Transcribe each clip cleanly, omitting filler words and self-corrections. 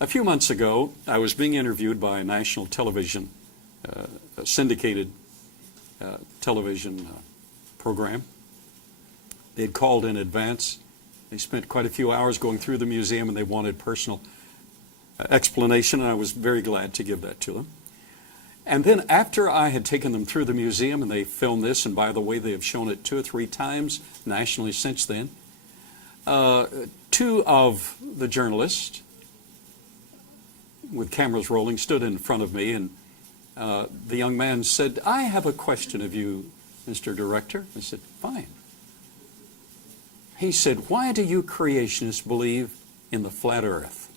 A few months ago, I was being interviewed by a national television, a syndicated television program. They had called in advance. They spent quite a few hours going through the museum, and they wanted personal explanation, and I was very glad to give that to them. And then after I had taken them through the museum, and they filmed this, and by the way, they have shown it 2 or 3 times nationally since then, 2 of the journalists with cameras rolling stood in front of me, and the young man said, "I have a question of you, Mr. Director." I said, "Fine." He said, "Why do you creationists believe in the flat earth?"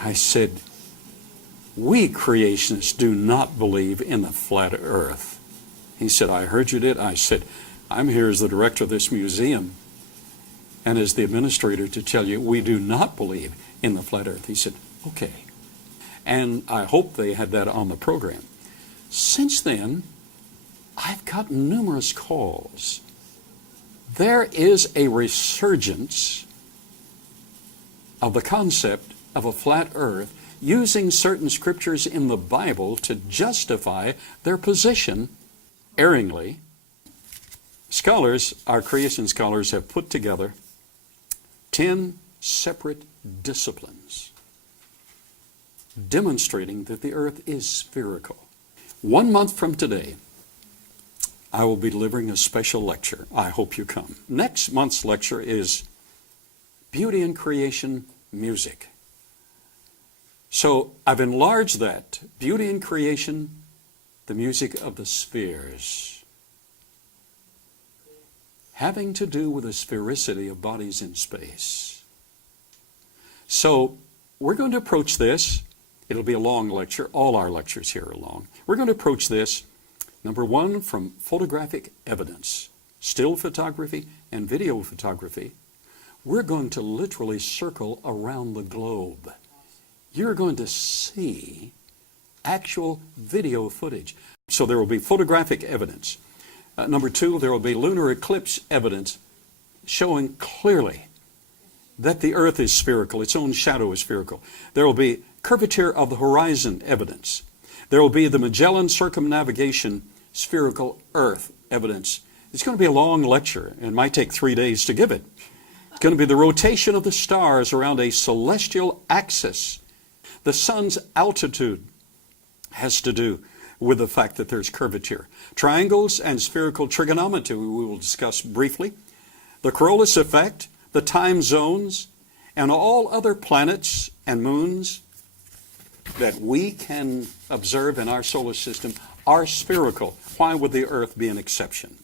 I said, "We creationists do not believe in the flat earth." He said, "I heard you did." I said, "I'm here as the director of this museum and as the administrator to tell you we do not believe in the flat earth." He said, "Okay." And I hope they had that on the program. Since then, I've gotten numerous calls. There is a resurgence of the concept of a flat earth using certain scriptures in the Bible to justify their position erringly. Scholars, our creation scholars, have put together 10 separate disciplines demonstrating that the earth is spherical. 1 month from today, I will be delivering a special lecture. I hope you come. Next month's lecture is Beauty in Creation Music. So I've enlarged that. Beauty in Creation, the music of the spheres, having to do with the sphericity of bodies in space. So we're going to approach this. It'll be a long lecture. All our lectures here are long. We're going to approach this, number 1, from photographic evidence, still photography and video photography. We're going to literally circle around the globe. You're going to see actual video footage. So there will be photographic evidence. Number 2, there will be lunar eclipse evidence showing clearly that the earth is spherical, its own shadow is spherical. There will be curvature of the horizon evidence. There will be the Magellan circumnavigation spherical earth evidence. It's going to be a long lecture. It might take 3 days to give it. It's going to be the rotation of the stars around a celestial axis. The sun's altitude has to do with the fact that there's curvature. Triangles and spherical trigonometry we will discuss briefly. The Coriolis effect, the time zones, and all other planets and moons that we can observe in our solar system are spherical. Why would the earth be an exception?